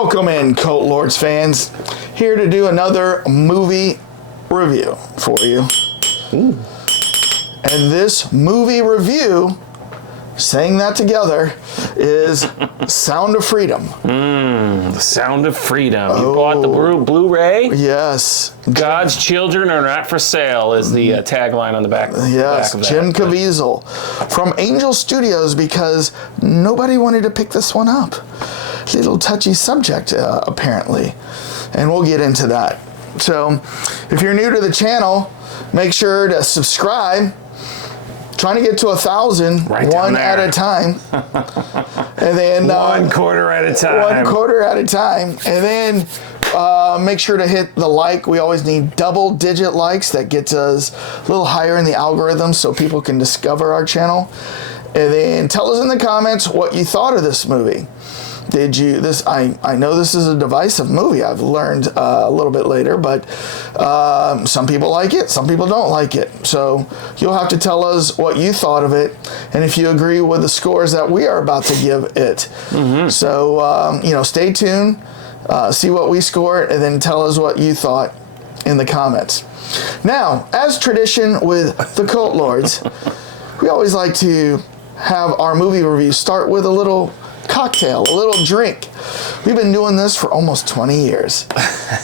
Welcome in, Cult Lords fans. Here to do another movie review for you. Ooh. And this movie review, saying that together, is Sound of Freedom. The Sound of Freedom. You bought the Blu-ray? Yes. God's children are not for sale is the tagline on the back. Yes, back of that. Jim Caviezel from Angel Studios, because nobody wanted to pick this one up. Little touchy subject, apparently. And we'll get into that. So, if you're new to the channel, make sure to subscribe. Trying to get to 1,000, right one at a time. And then one quarter at a time. One quarter at a time. And then make sure to hit the like. We always need double-digit likes. That gets us a little higher in the algorithm so people can discover our channel. And then tell us in the comments what you thought of this movie. I know this is a divisive movie, I've learned a little bit later, but some people like it, some people don't like it. So you'll have to tell us what you thought of it, and if you agree with the scores that we are about to give it. So, stay tuned, see what we scored, and then tell us what you thought in the comments. Now, as tradition with the Cult Lords, we always like to have our movie review start with a little cocktail, a little drink. We've been doing this for almost 20 years.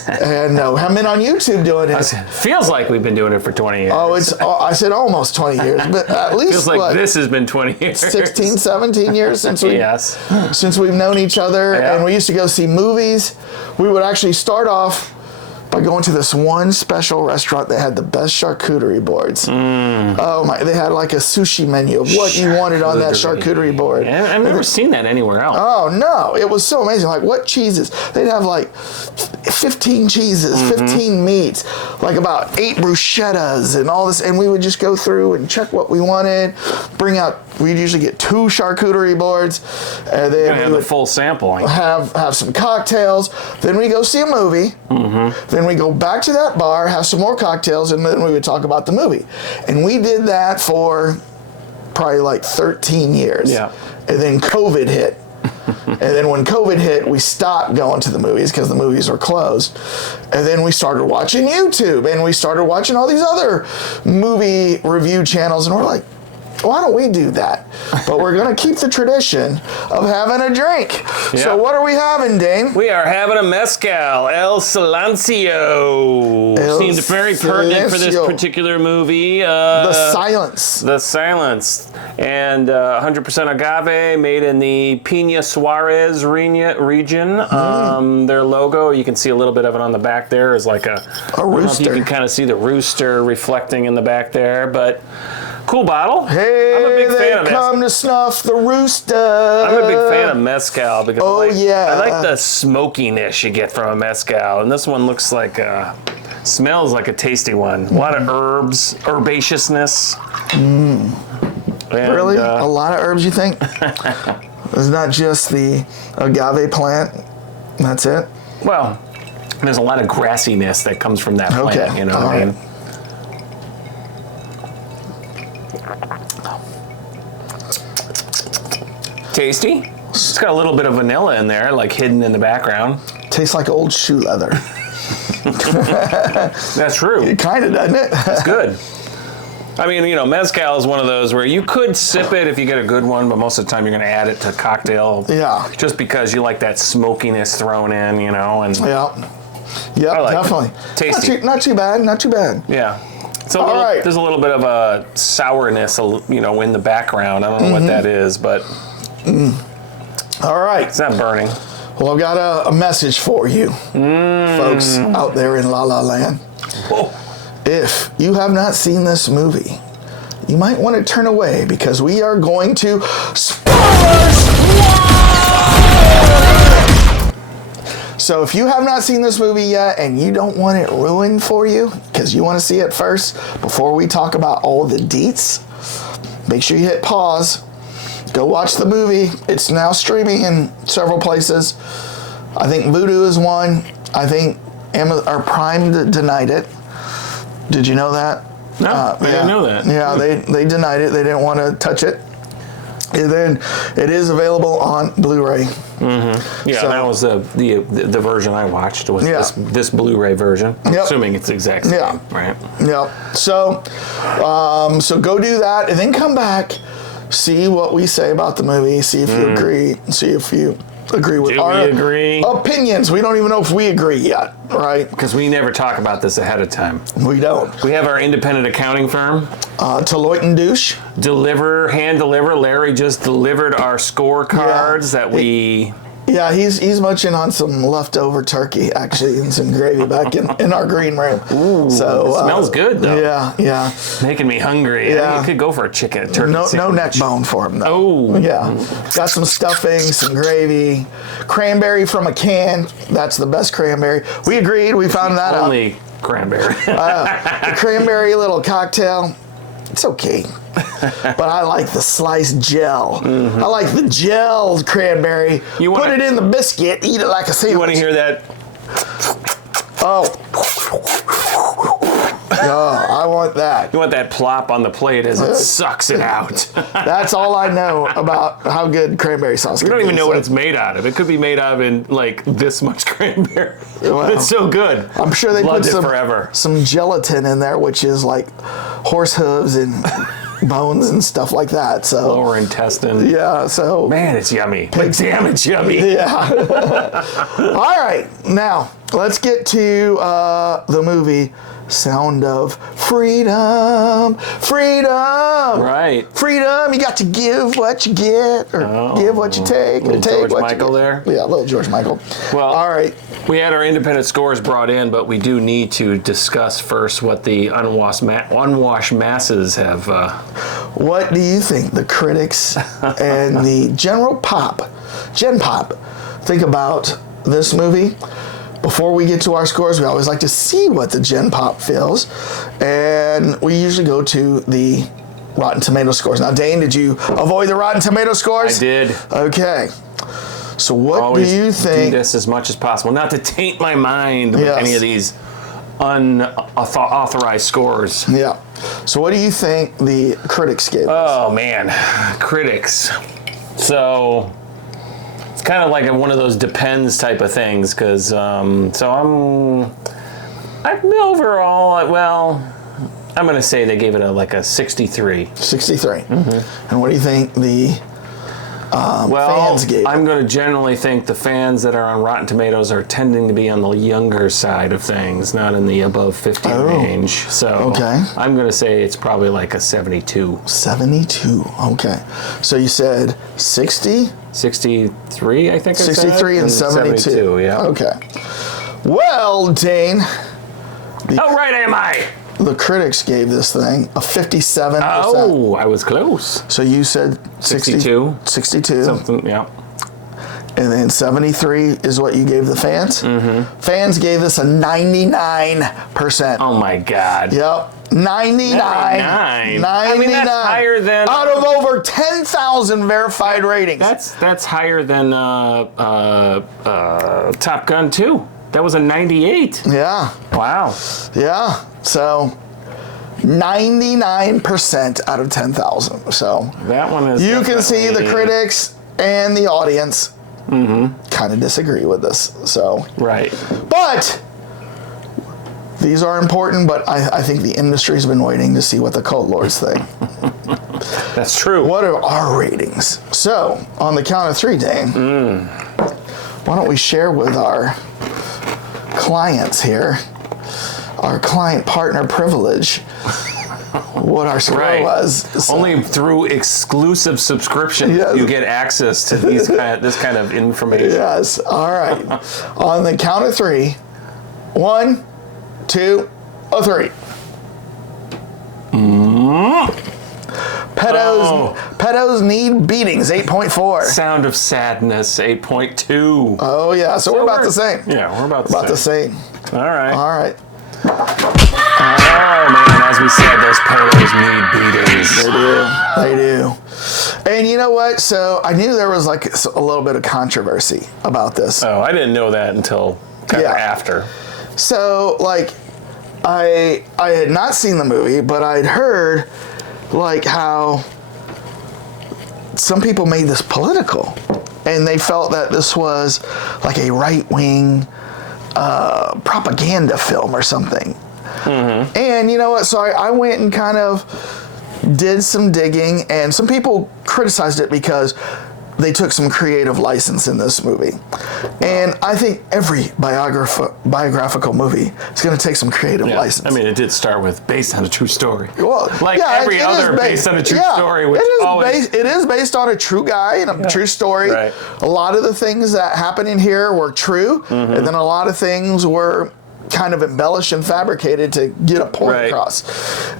And have been on YouTube doing it. Feels like we've been doing it for 20 years. I said almost 20 years, but at least feels like this has been 20 years. 16, 17 years since we've known each other. Yeah. And we used to go see movies. We would actually start off by going to this one special restaurant that had the best charcuterie boards. Oh my, they had like a sushi menu of what you wanted on that charcuterie board. I've never seen that anywhere else. Oh no, it was so amazing. Like, what cheeses? They'd have like 15 cheeses, 15 meats, like about 8 bruschettas and all this, and we would just go through and check what we wanted, bring out, we'd usually get 2 charcuterie boards, and then we would the full sampling. Have some cocktails, then we go see a movie, then we go back to that bar, have some more cocktails, and then we would talk about the movie. And we did that for probably like 13 years. Yeah. And then COVID hit. And then when COVID hit, we stopped going to the movies because the movies were closed. And then we started watching YouTube, and we started watching all these other movie review channels, and we're like, why don't we do that? But we're going to keep the tradition of having a drink. Yep. So what are we having, Dane? We are having a mezcal, El Silencio. Seemed very pertinent for this particular movie. The Silence. The Silence. And 100% agave, made in the Pina Suarez region. Their logo, you can see a little bit of it on the back there, is like a rooster. You can kind of see the rooster reflecting in the back there, but cool bottle. Hey, I'm a big fan of come to snuff the rooster. I'm a big fan of mezcal because I like the smokiness you get from a mezcal, and this one looks like smells like a tasty one. A lot of herbs, herbaceousness. And, really? A lot of herbs, you think? It's not just the agave plant. That's it? Well, there's a lot of grassiness that comes from that plant, you know what I mean? Tasty. It's got a little bit of vanilla in there, like hidden in the background. Tastes like old shoe leather. That's true. It kind of, doesn't it? It's good. I mean, mezcal is one of those where you could sip it if you get a good one, but most of the time you're going to add it to cocktail. Yeah. Just because you like that smokiness thrown in, and yeah, definitely. Tasty. Not too bad. Yeah. There's a little bit of a sourness, in the background. I don't know what that is, but all right. It's not burning. Well, I've got a message for you, folks out there in La La Land. Whoa. If you have not seen this movie, you might want to turn away, because we are going to spoilers. So if you have not seen this movie yet and you don't want it ruined for you, because you want to see it first before we talk about all the deets, make sure you hit pause. Go watch the movie. It's now streaming in several places. I think Vudu is one. I think Prime denied it. Did you know that? No, I didn't know that. Yeah, they denied it. They didn't want to touch it. And then it is available on Blu-ray. Mm-hmm. Yeah, so, that was the version I watched was this Blu-ray version. Yep. Assuming it's the exact same, right? Yep. So, so go do that, and then come back, see what we say about the movie, see if you agree, see if you agree with our opinions. We don't even know if we agree yet, right? Because we never talk about this ahead of time. We don't. We have our independent accounting firm. Deloitte and Douche. Hand deliver. Larry just delivered our scorecards that we... Yeah, he's munching on some leftover turkey, actually, and some gravy back in our green room. Ooh, so, it smells good, though. Yeah. Making me hungry. Yeah. You could go for a turkey. No neck bone for him, though. Oh. Yeah. Got some stuffing, some gravy, cranberry from a can. That's the best cranberry. We agreed. We found that out. Only cranberry. The cranberry little cocktail, it's okay. But I like the sliced gel. Mm-hmm. I like the gel cranberry. Put it in the biscuit, eat it like a sandwich. You want to hear that? Oh, I want that. You want that plop on the plate as it sucks it out. That's all I know about how good cranberry sauce can be. We don't even know what it's made out of. It could be made out of like this much cranberry. Well, it's so good. I'm sure they put some gelatin in there, which is like horse hooves and bones and stuff like that. So lower intestine. Yeah. So man, it's yummy. Like, damn, it's yummy. Yeah. All right, now let's get to the movie Sound of Freedom. Freedom. Right. Freedom. You got to give what you get, or give what you take, and take George what Michael you there. Yeah, little George Michael. Well, all right. We had our independent scores brought in, but we do need to discuss first what the unwashed masses have. What do you think the critics and the Gen Pop think about this movie? Before we get to our scores, we always like to see what the Gen Pop feels, and we usually go to the Rotten Tomato scores. Now, Dane, did you avoid the Rotten Tomato scores? I did. Okay. So what do you think? Do this as much as possible, not to taint my mind with any of these unauthorized scores. Yeah. So what do you think the critics gave us? Oh man, critics. So it's kind of like one of those depends type of things, because I'm overall, well, I'm going to say they gave it a 63. 63. Mm-hmm. And what do you think the fans gave it? I'm going to generally think the fans that are on Rotten Tomatoes are tending to be on the younger side of things, not in the above 50 range. So I'm going to say it's probably like a 72. 72. Okay. So you said 60? 63, I think I said. 63 and 72. Yeah. Okay. Well, Dane. How right am I? The critics gave this thing a 57%. Oh, I was close. So you said 62. 62. Something, yeah. And then 73 is what you gave the fans? Mm-hmm. Fans gave this a 99%. Oh, my God. Yep. 99. 99. I mean, that's higher than... Out of over 10,000 verified ratings. That's higher than Top Gun 2. That was a 98. Yeah. Wow. Yeah. So 99% out of 10,000. So that one is. You can see the critics and the audience kind of disagree with this. So right. But these are important. But I think the industry's been waiting to see what the cult lords think. That's true. What are our ratings? So on the count of three, Dane, why don't we share with our clients here, our client partner privilege, what our score was. So. Only through exclusive subscription you get access to this kind of information. Yes. All right. On the count of three. 1, 2, 3. Pedos need beatings, 8.4. Sound of Sadness, 8.2. Oh, yeah. So we're about the same. Yeah, we're about the same. All right. All right. Oh, man, as we said, those pedos need beatings. They do. And you know what? So I knew there was like a little bit of controversy about this. Oh, I didn't know that until kind of after. So, like, I had not seen the movie, but I'd heard like how some people made this political, and they felt that this was like a right-wing propaganda film or something. Mm-hmm. And you know what? So I went and kind of did some digging, and some people criticized it because they took some creative license in this movie. And I think every biographical movie is going to take some creative license. I mean, it did start with based on a true story. Well, like every other based on a true story, which it is based on a true guy and a true story. Right. A lot of the things that happen in here were true, and then a lot of things were kind of embellished and fabricated to get a point across.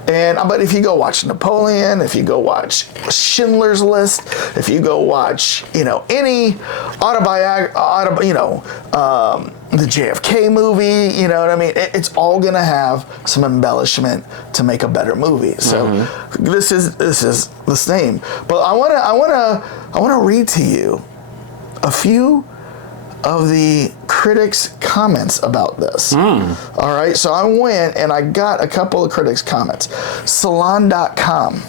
And but if you go watch Napoleon, if you go watch Schindler's List, if you go watch, any the JFK movie, you know what I mean? It's all gonna have some embellishment to make a better movie. So this is the same. But I wanna read to you a few of the critics' comments about this. All right, so I went and I got a couple of critics' comments. Salon.com.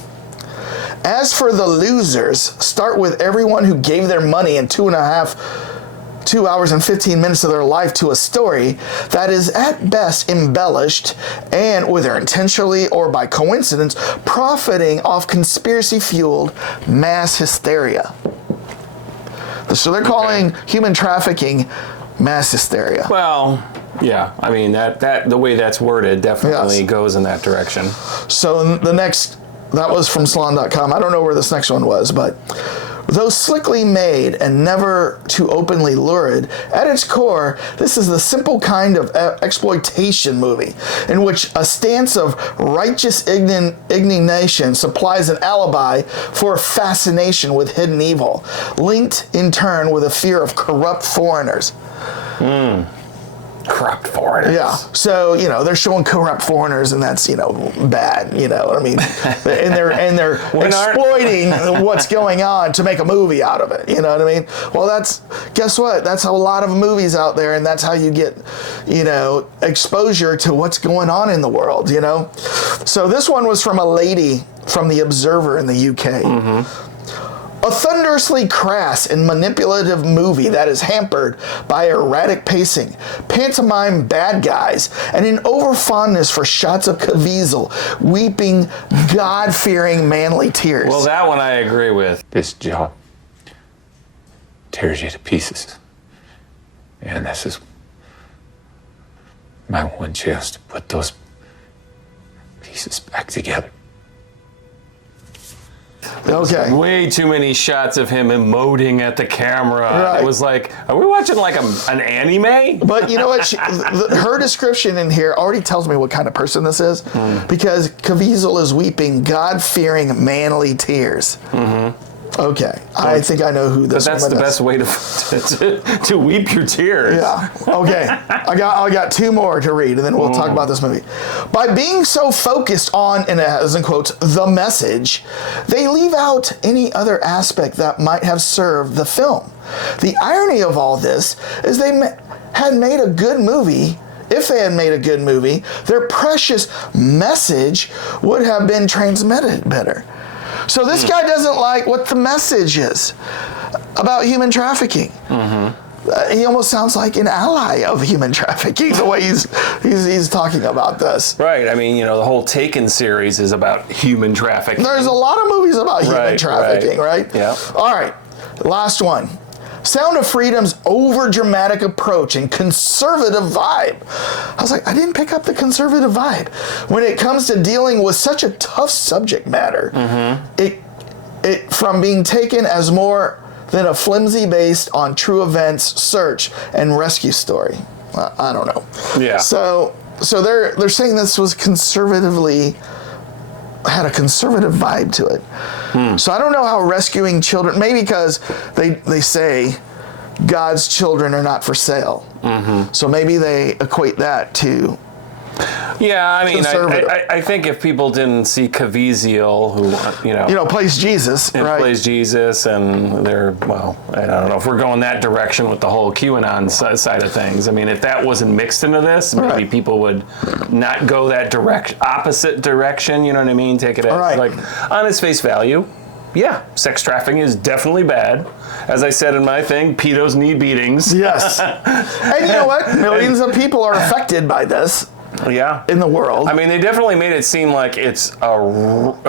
As for the losers, start with everyone who gave their money in 2 hours and 15 minutes of their life to a story that is at best embellished and, whether intentionally or by coincidence, profiting off conspiracy-fueled mass hysteria. So they're calling human trafficking mass hysteria. Well, yeah. I mean, that the way that's worded definitely goes in that direction. So the next, that was from Salon.com. I don't know where this next one was, but though slickly made and never too openly lurid, at its core, this is the simple kind of exploitation movie in which a stance of righteous indignation supplies an alibi for a fascination with hidden evil, linked in turn with a fear of corrupt foreigners. Corrupt foreigners. Yeah. So, they're showing corrupt foreigners, and that's, bad, I mean, and they're exploiting what's going on to make a movie out of it, you know what I mean? Well, guess what? That's a lot of movies out there, and that's how you get, exposure to what's going on in the world, So this one was from a lady from The Observer in the UK. A thunderously crass and manipulative movie that is hampered by erratic pacing, pantomime bad guys, and an overfondness for shots of Caviezel weeping, God-fearing manly tears. Well, that one I agree with. This job tears you to pieces. And this is my one chance to put those pieces back together. Okay. Way too many shots of him emoting at the camera. Right. It was like, are we watching like an anime? But you know what? Her description in here already tells me what kind of person this is, because Caviezel is weeping God-fearing manly tears. Okay, I think I know who this woman is. But that's the best way to weep your tears. Yeah. Okay. I got two more to read, and then we'll talk about this movie. By being so focused on, and as in quotes, the message, they leave out any other aspect that might have served the film. The irony of all this is they had made a good movie. If they had made a good movie, their precious message would have been transmitted better. So this guy doesn't like what the message is about human trafficking. He almost sounds like an ally of human trafficking, the way he's talking about this. Right. I mean, the whole Taken series is about human trafficking. There's a lot of movies about human trafficking, right? Yeah. All right. Last one. Sound of Freedom's over-dramatic approach and conservative vibe. I was like, I didn't pick up the conservative vibe. When it comes to dealing with such a tough subject matter, it from being taken as more than a flimsy based on true events search and rescue story. I don't know. Yeah. So they're saying this was had a conservative vibe to it. So I don't know how rescuing children, maybe because they say God's children are not for sale. So maybe they equate that to Yeah, I mean, I think if people didn't see Caviezel, who plays Jesus, right? Plays Jesus, and they're I don't know if we're going that direction with the whole QAnon side of things. I mean, if that wasn't mixed into this, maybe people would not go that opposite direction. You know what I mean? Take it as like on its face value. yeah, sex trafficking is definitely bad. As I said in my thing, pedos need beatings. Yes. And you know what? Millions of people are affected by this. Yeah. In the world. I mean, they definitely made it seem like it's what's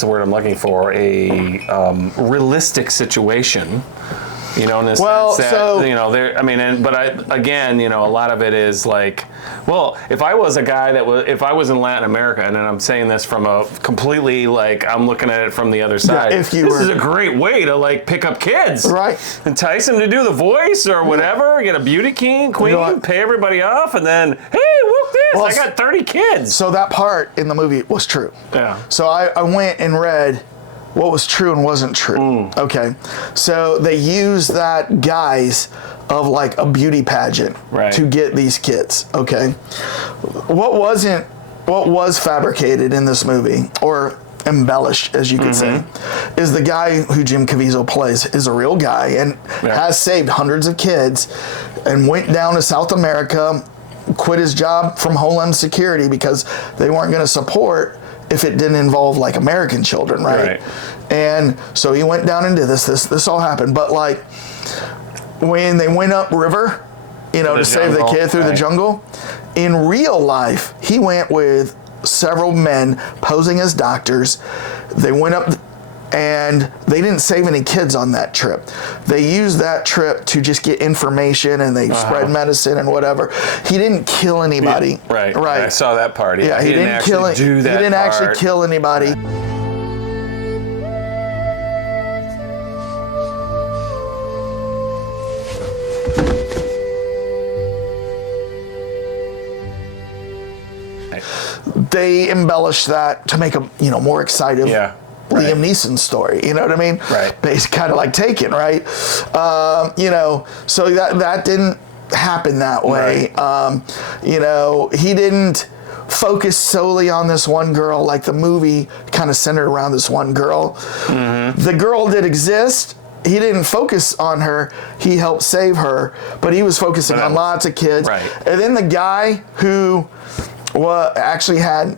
the word I'm looking for? A realistic situation. You know, in the sense that, you know, again, you know, a lot of it is like, well, if I was a guy if I was in Latin America, and then I'm saying this from a completely, like, I'm looking at it from the other side. This is a great way to, like, pick up kids. Right. Entice them to do the voice or whatever, get a beauty queen, pay everybody off, and then, hey, whoop this, I got 30 kids. So that part in the movie was true. Yeah. So I went and read what was true and wasn't true. Okay. So they used that guise of like a beauty pageant to get these kids. Okay. What was fabricated in this movie, or embellished, as you could say, is the guy who Jim Caviezel plays is a real guy and has saved hundreds of kids and went down to South America, quit his job from Homeland Security because they weren't going to support if it didn't involve like American children, right? And so he went down and did this all happened. But like when they went up river, you know, to save the kid through the jungle, in real life, he went with several men posing as doctors. They went up and they didn't save any kids on that trip. They used that trip to just get information, and they spread medicine and whatever. He didn't kill anybody. Right. I saw that part. Yeah, he didn't actually do that. He didn't actually kill anybody. They embellished that to make him, you know, more exciting. Yeah. Liam Neeson story, you know what I mean? Right. It's kind of like Taken, right? You know, so that didn't happen that way. Right. You know, he didn't focus solely on this one girl, like the movie kind of centered around this one girl. The girl did exist. He didn't focus on her. He helped save her, but he was focusing on lots of kids. Right. And then the guy who actually had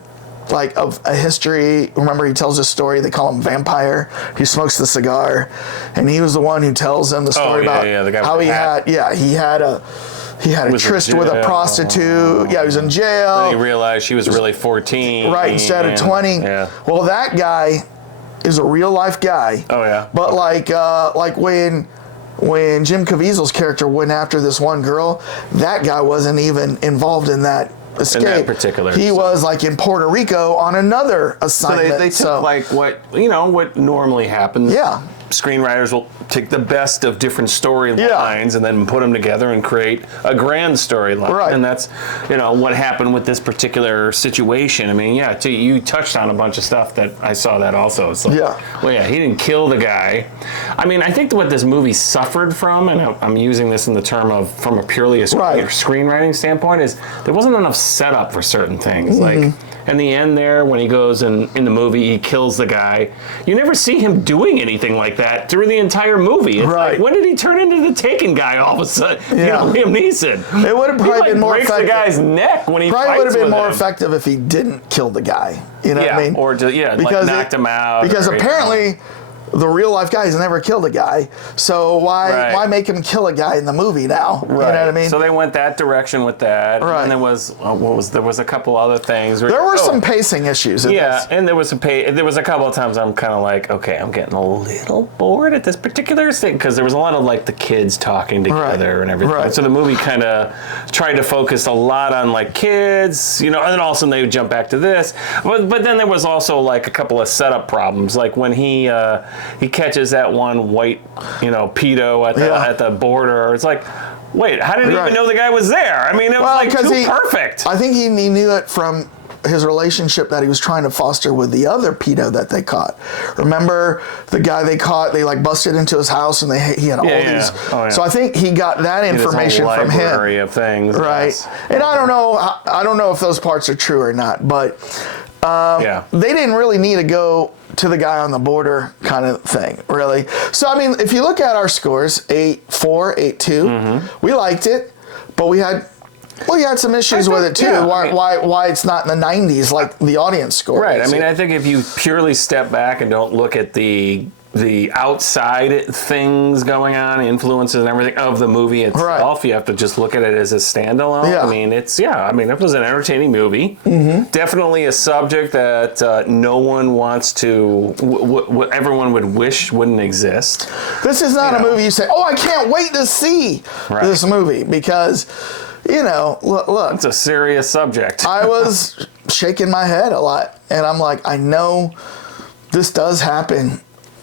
like a history. Remember, he tells this story. They call him Vampire. He smokes the cigar, and he was the one who tells them the story about the guy how he had a tryst with a prostitute. Yeah, he was in jail. Then he realized she was really 14. Right, instead of 20. Yeah. Well, that guy is a real life guy. Oh yeah. But like when Jim Caviezel's character went after this one girl, that guy wasn't even involved in that escape. In that particular. He was like in Puerto Rico on another assignment. So they took like what normally happens. Yeah. Screenwriters will take the best of different storylines and then put them together and create a grand storyline. Right. And that's, what happened with this particular situation. I mean, you touched on a bunch of stuff that I saw that also. It's like, he didn't kill the guy. I mean, I think what this movie suffered from, and I'm using this in the term of from a purely screenwriting standpoint, is there wasn't enough setup for certain things. Like, in the end there, when he goes and in the movie, he kills the guy. You never see him doing anything like that through the entire movie. It's like, when did he turn into the Taken guy all of a sudden? Liam Neeson. It would have probably been more effective. Breaks the guy's neck when he fights with him. Probably would have been more effective if he didn't kill the guy. You know what I mean? Or like knocked him out. Because apparently the real life guy has never killed a guy, so why make him kill a guy in the movie now? You know what I mean? So they went that direction with that, and there was a couple other things. There were some pacing issues. And there was a couple of times I'm kind of like, okay, I'm getting a little bored at this particular thing because there was a lot of like the kids talking together and everything. Right. So the movie kind of tried to focus a lot on like kids, and then all of a sudden they would jump back to this, but then there was also like a couple of setup problems, like when he catches that one white, pedo at the border. It's like, wait, how did he even know the guy was there? I mean, it was too perfect. I think he knew it from his relationship that he was trying to foster with the other pedo that they caught. Remember the guy they caught? They like busted into his house and he had all these. Oh, yeah. So I think he got that information from him. Library of things, right? And I don't know if those parts are true or not, but they didn't really need to go to the guy on the border kind of thing, really. So, I mean, if you look at our scores, 8-4, 8-2, we liked it, but we had Well, you had some issues with it too. yeah, why it's not in the 90s like the audience score? Right. is. I mean, I think if you purely step back and don't look at the outside things going on, influences and everything of the movie itself, you have to just look at it as a standalone. Yeah. I mean, it was an entertaining movie. Mm-hmm. Definitely a subject that no one wants to, everyone would wish wouldn't exist. This is not a movie you say, oh, I can't wait to see this movie, because, look. It's a serious subject. I was shaking my head a lot, and I'm like, I know this does happen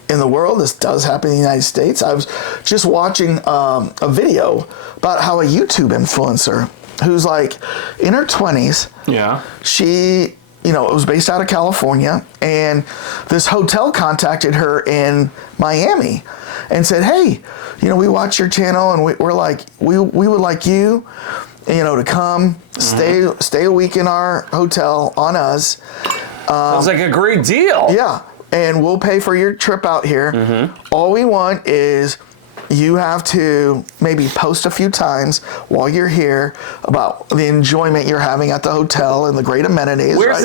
in the world. This does happen in the United States. I was just watching a video about how a YouTube influencer who's like in her 20s. Yeah. She, it was based out of California, and this hotel contacted her in Miami and said, hey, we watch your channel, and we're like, we would like you, to come stay a week in our hotel on us. Sounds like a great deal. Yeah. And we'll pay for your trip out here. Mm-hmm. All we want is you have to maybe post a few times while you're here about the enjoyment you're having at the hotel and the great amenities. Where's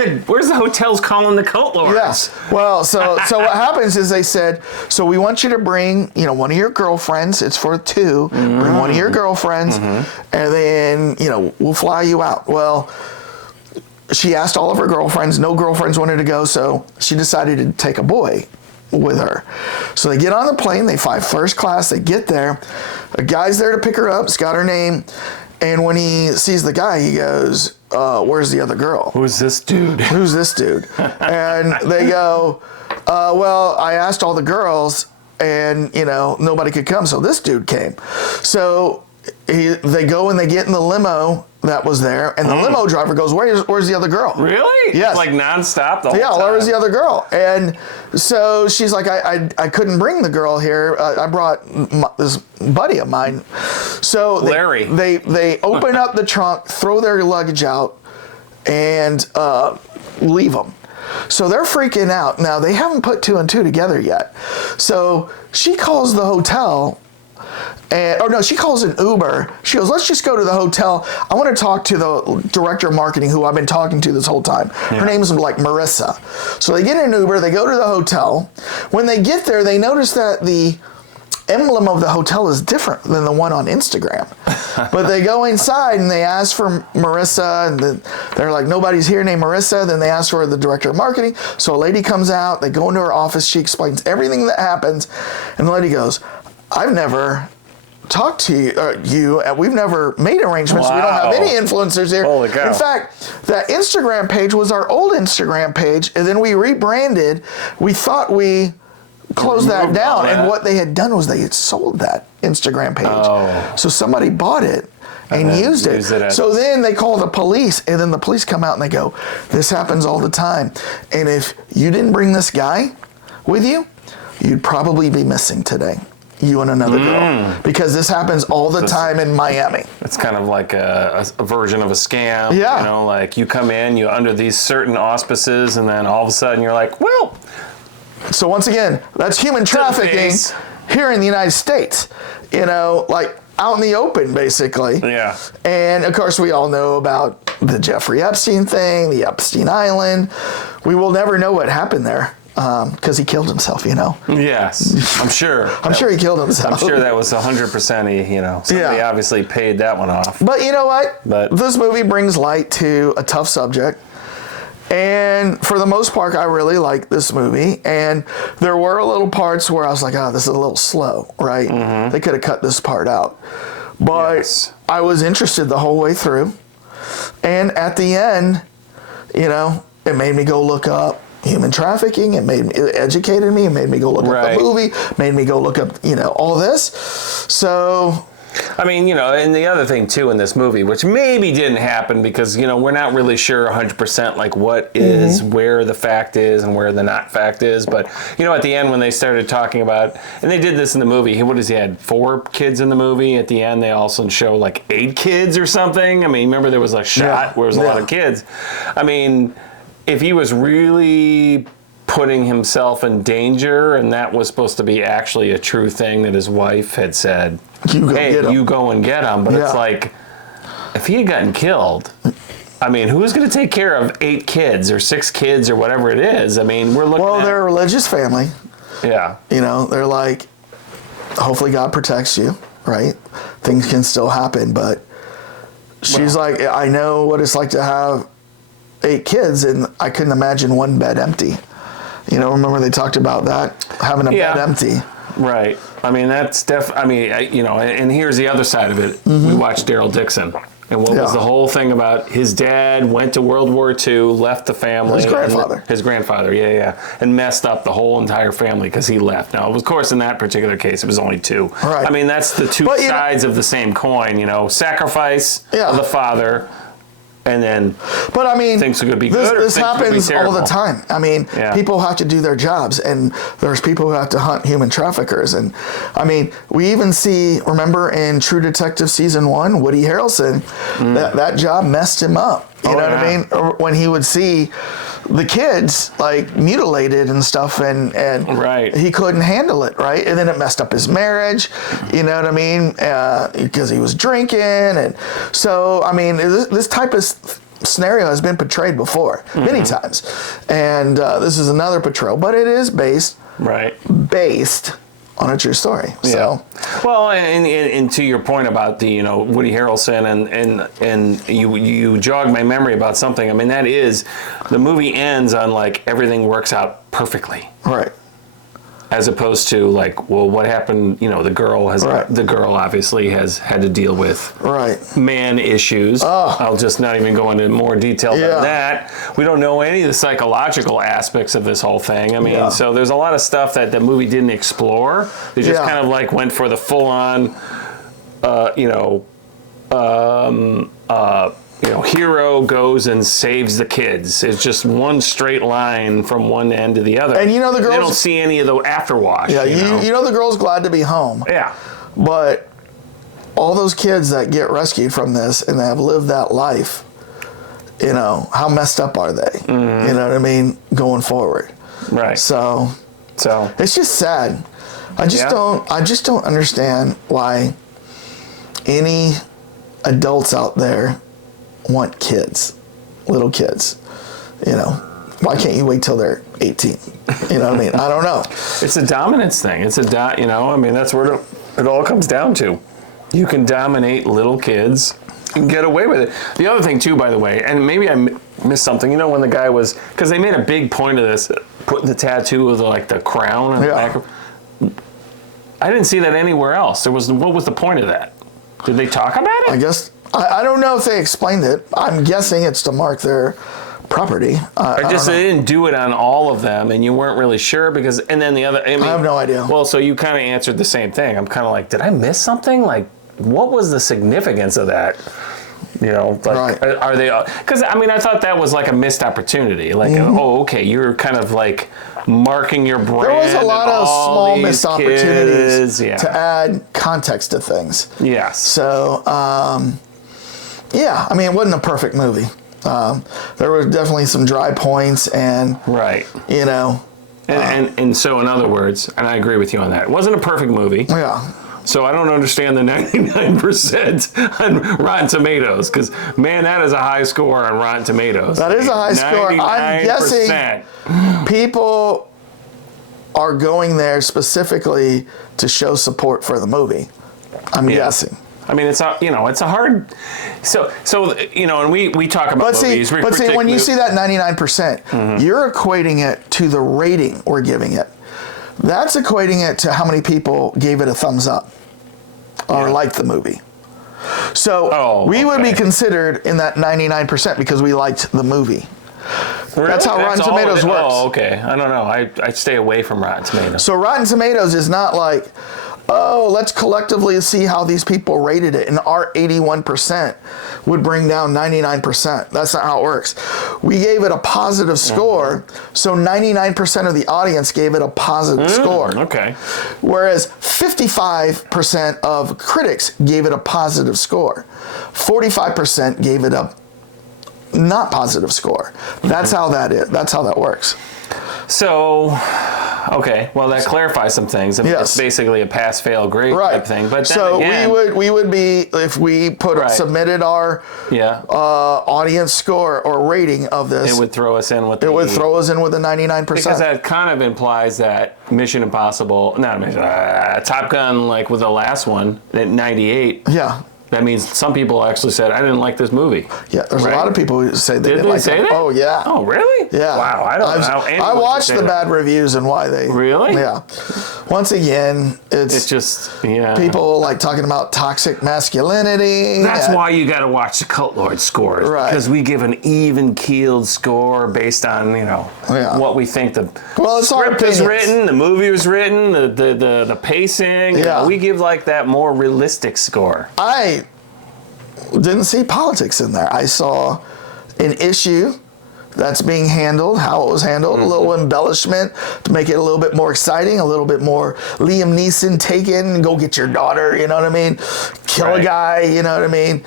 the hotels calling the cult lords? Yes. Well, so what happens is they said, so we want you to bring, one of your girlfriends. It's for 2. Mm-hmm. Bring one of your girlfriends, and then, we'll fly you out. Well, she asked all of her girlfriends. No girlfriends wanted to go, so she decided to take a boy with her. So they get on the plane. They fly first class. They get there. A guy's there to pick her up. It's got her name. And when he sees the guy, he goes, where's the other girl? Who's this dude? Who's this dude? And they go, well, I asked all the girls, and, nobody could come, so this dude came. So they go and they get in the limo that was there, and the limo driver goes, where's the other girl? Really? Yes. Like nonstop the whole time? Where's the other girl? And so she's like, I couldn't bring the girl here. I brought this buddy of mine. So Larry. They open up the trunk, throw their luggage out, and leave them. So they're freaking out. Now, they haven't put 2 and 2 together yet. So she calls the hotel. She calls an Uber. She goes, let's just go to the hotel. I want to talk to the director of marketing who I've been talking to this whole time. Yeah. Her name is like Marissa. So they get an Uber. They go to the hotel. When they get there, they notice that the emblem of the hotel is different than the one on Instagram. But they go inside and they ask for Marissa, and they're like, nobody's here named Marissa. Then they ask for the director of marketing. So a lady comes out. They go into her office. She explains everything that happens. And the lady goes, I've never talked to you, and we've never made arrangements. Wow. We don't have any influencers here. Holy cow. In fact, that Instagram page was our old Instagram page, and then we rebranded. We thought we closed that down, and what they had done was they had sold that Instagram page. Oh. So somebody bought it and used it. So then they call the police, and then the police come out and they go, this happens all the time. And if you didn't bring this guy with you, you'd probably be missing today. You and another girl, because this happens all the time in Miami. It's kind of like a version of a scam. Yeah. Like you come in, you're under these certain auspices, and then all of a sudden you're like, well. So once again, that's human trafficking here in the United States. Like out in the open, basically. Yeah. And of course, we all know about the Jeffrey Epstein thing, the Epstein Island. We will never know what happened there. Because he killed himself, Yes, I'm sure. I'm sure he killed himself. I'm sure that was 100%, somebody obviously paid that one off. But you know what? This movie brings light to a tough subject. And for the most part, I really like this movie. And there were little parts where I was like, this is a little slow, right? Mm-hmm. They could have cut this part out. But I was interested the whole way through. And at the end, it made me go look up human trafficking. It educated me. It made me go look up the movie. Made me go look up, all this. So, I mean, and the other thing too in this movie, which maybe didn't happen because we're not really sure 100% like what is where the fact is and where the not fact is. But at the end when they started talking about, and they did this in the movie. What is he had 4 kids in the movie? At the end, they also show like 8 kids or something. I mean, remember there was a shot where there was a lot of kids. I mean, if he was really putting himself in danger, and that was supposed to be actually a true thing that his wife had said, you go and get him. But it's like, if he had gotten killed, I mean, who's going to take care of 8 kids or 6 kids or whatever it is? I mean, we're looking Well, at... they're a religious family. Yeah. You know, they're like, hopefully God protects you, right? Things can still happen, but she's like, I know what it's like to have 8 kids, and I couldn't imagine one bed empty. You know, remember they talked about that, having a bed empty. Right. I mean, that's you know, and here's the other side of it. We watched Daryl Dixon. And what was the whole thing about his dad went to World War II, left the family. His grandfather. His grandfather, and messed up the whole entire family because he left. Now, of course, in that particular case, it was only 2. Right. I mean, that's the two sides of the same coin, you know, sacrifice of the father. And then, but I mean, things could be good. This happens all the time. I mean, people have to do their jobs, and there's people who have to hunt human traffickers. And I mean, we even see, remember in True Detective season 1, Woody Harrelson, that job messed him up. You know what I mean? Or when he would see the kids like mutilated and stuff, and he couldn't handle it, right? And then it messed up his marriage. You know what I mean? Because he was drinking, and so I mean, this type of scenario has been portrayed before many times, and this is another portrayal, but it is based on a true story. So, well, and to your point about the Woody Harrelson and you jogged my memory about something. I mean, that is, the movie ends on like everything works out perfectly, right? As opposed to like, well, what happened? You know, the girl obviously has had to deal with man issues. I'll just not even go into more detail than that. We don't know any of the psychological aspects of this whole thing. I mean, so there's a lot of stuff that the movie didn't explore. They just kind of like went for the full-on, hero goes and saves the kids. It's just one straight line from one end to the other. And the girls, they don't see any of the afterwash. Yeah, you know the girl's glad to be home. Yeah. But all those kids that get rescued from this and have lived that life, how messed up are they? You know what I mean? Going forward. Right. So it's just sad. I just don't understand why any adults out there want kids, little kids. Why can't you wait till they're 18? You know what I mean? I don't know. It's a dominance thing. It's I mean, that's where it all comes down to. You can dominate little kids and get away with it. The other thing too, by the way, and maybe I missed something, when the guy was, because they made a big point of this, putting the tattoo of the crown on the back of, I didn't see that anywhere else. What was the point of that? Did they talk about it? I guess, I don't know if they explained it. I'm guessing it's to mark their property. They didn't do it on all of them, and you weren't really sure because, and then the other, I have no idea. Well, so you kind of answered the same thing. I'm kind of like, did I miss something? Like, what was the significance of that? Are they, because I mean, I thought that was like a missed opportunity. Like, okay, you're kind of like marking your brand. There was a lot of small missed opportunities to add context to things. Yes. So, I mean, it wasn't a perfect movie. There were definitely some dry points, and and so in other words, and I agree with you on that. It wasn't a perfect movie. Yeah. So I don't understand the 99% on Rotten Tomatoes, because man, that is a high score on Rotten Tomatoes. That is a high score. I'm guessing people are going there specifically to show support for the movie. I'm guessing. I mean, it's a hard. So and we talk about movies. But see, when you see that 99%, you're equating it to the rating we're giving it. That's equating it to how many people gave it a thumbs up or liked the movie. So we would be considered in that 99% because we liked the movie. Really? That's how Rotten Tomatoes works. Oh, okay. I don't know. I stay away from Rotten Tomatoes. So Rotten Tomatoes is not like, oh, let's collectively see how these people rated it, and our 81% would bring down 99%. That's not how it works. We gave it a positive score, so 99% of the audience gave it a positive score. Okay. Whereas 55% of critics gave it a positive score. 45% gave it a not positive score. That's how that is. That's how that works. So, Okay, well that clarifies some things. I mean, Yes. it's basically a pass, fail, grade Right. type thing. But then so again, we would be, if we submitted our yeah, audience score or rating of this, it would throw us in with it would throw us in with a 99%. because that kind of implies that Mission Impossible, Top Gun, like with the last one at 98. Yeah. That means some people actually said, I didn't like this movie. Yeah, there's a lot of people who say they Did didn't they like say it. that? Oh, yeah. Oh, really? Yeah. Wow, I don't know. I watched the bad reviews and why they... Really? Yeah. Once again, It's just, yeah. people like talking about toxic masculinity. That's why you got to watch the Cult Lord scores. Right. Because we give an even-keeled score based on, what we think the It's our script is opinions. written, the movie was written, the pacing. Yeah. We give like that more realistic score. I didn't see politics in there. I saw an issue that's being handled, how it was handled, a little embellishment to make it a little bit more exciting, a little bit more Liam Neeson taken, go get your daughter, you know what I mean? Kill a guy, you know what I mean?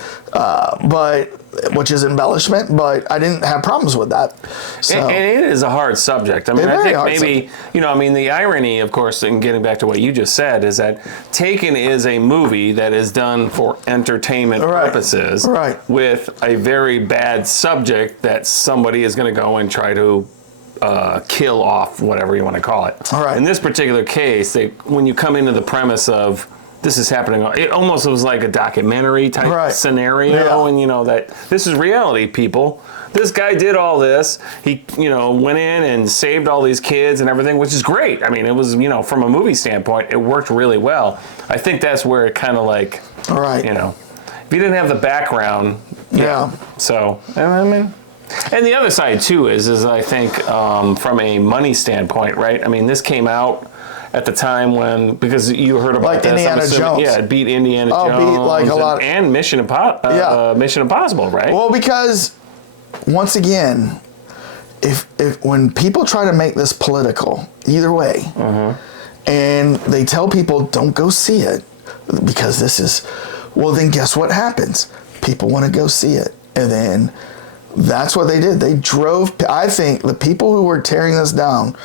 Which is embellishment, but I didn't have problems with that. So. And it is a hard subject. I mean, I think maybe, the irony, of course, and getting back to what you just said, is that Taken is a movie that is done for entertainment purposes with a very bad subject that somebody is going to go and try to kill off, whatever you want to call it. In this particular case, when you come into the premise of this is happening, it almost was like a documentary type scenario, and that this is reality, people. This guy did all this. He, went in and saved all these kids and everything, which is great. I mean, it was, from a movie standpoint, it worked really well. I think that's where it kind of like, if you didn't have the background, So, I mean, and the other side too is I think from a money standpoint, right? I mean, this came out at the time when, because you heard about like this. Indiana Jones. Yeah, it beat Indiana Jones. Beat like a lot. And Mission Impossible, right? Well, because once again, if when people try to make this political, either way, and they tell people don't go see it because this is, well, then guess what happens? People want to go see it, and then that's what they did. They drove. I think the people who were tearing this down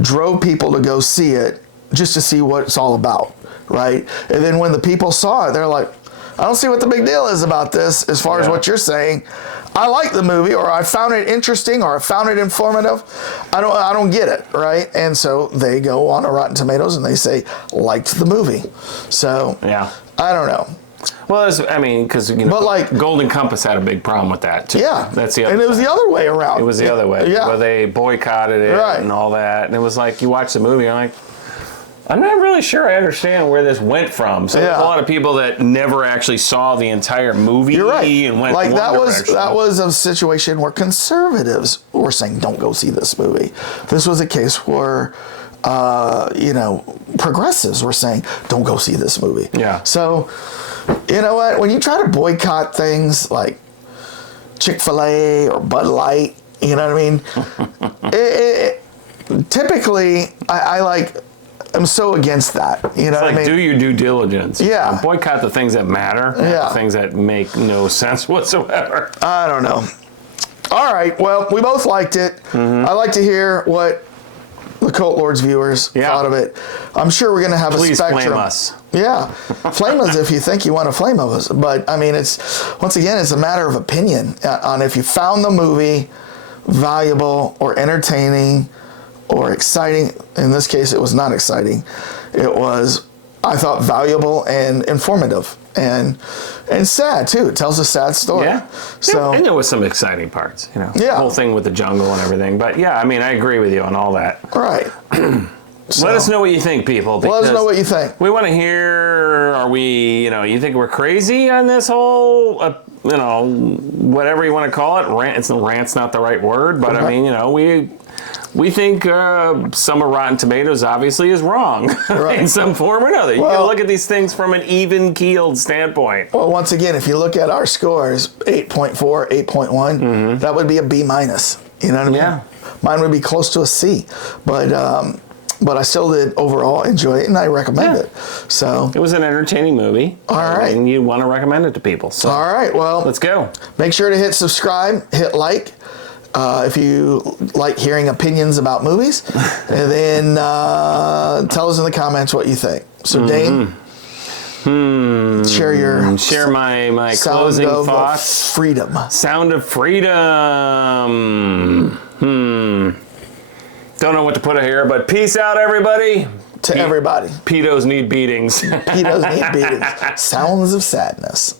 drove people to go see it just to see what it's all about, right? And then when the people saw it, they're like, I don't see what the big deal is about this as far as what you're saying. I like the movie, or I found it interesting, or I found it informative. I don't get it, right? And so they go on to Rotten Tomatoes and they say, liked the movie. So, I don't know. Well, because but like Golden Compass had a big problem with that too. Yeah, that's the other. And it was the other way around. It was the other way. Yeah, where they boycotted it and all that, and it was like you watch the movie, you're like, I'm not really sure I understand where this went from. So there's a lot of people that never actually saw the entire movie. You're right. And went like that was a situation where conservatives were saying don't go see this movie. This was a case where progressives were saying don't go see this movie. Yeah. So. You know what? When you try to boycott things like Chick-fil-A or Bud Light, you know what I mean? Typically, I'm so against that. You know what I mean? Do your due diligence. Yeah. Boycott the things that matter. Yeah. The things that make no sense whatsoever. I don't know. All right. Well, we both liked it. I'd like to hear what the Cult Lords viewers thought of it. I'm sure we're going to have a spectrum. Please flame us. Yeah. Flame us if you think you want to flame us. But, I mean, once again, it's a matter of opinion on if you found the movie valuable or entertaining or exciting. In this case, it was not exciting. It was, I thought, valuable and informative. And sad, too. It tells a sad story. Yeah. So, and there was some exciting parts, Yeah. The whole thing with the jungle and everything. But, I mean, I agree with you on all that. Right. Let us know what you think, people. Let us know what you think. We want to hear, are we, you think we're crazy on this whole, whatever you want to call it. Rant's not the right word, but I mean, we think some of Rotten Tomatoes obviously is wrong in some form or another. You can look at these things from an even-keeled standpoint. Well, once again, if you look at our scores, 8.4, 8.1, that would be a B-. You know what I mean? Yeah. Mine would be close to a C. But I still did overall enjoy it, and I recommend it. So it was an entertaining movie. All right. And you want to recommend it to people. So all right. Well, let's go. Make sure to hit subscribe, hit like. if you like hearing opinions about movies. And then tell us in the comments what you think. So, Dane, share my closing thoughts. Freedom. Sound of freedom. Don't know what to put here, but peace out, everybody. To everybody. Pedos need beatings. Pedos need beatings. Sounds of sadness.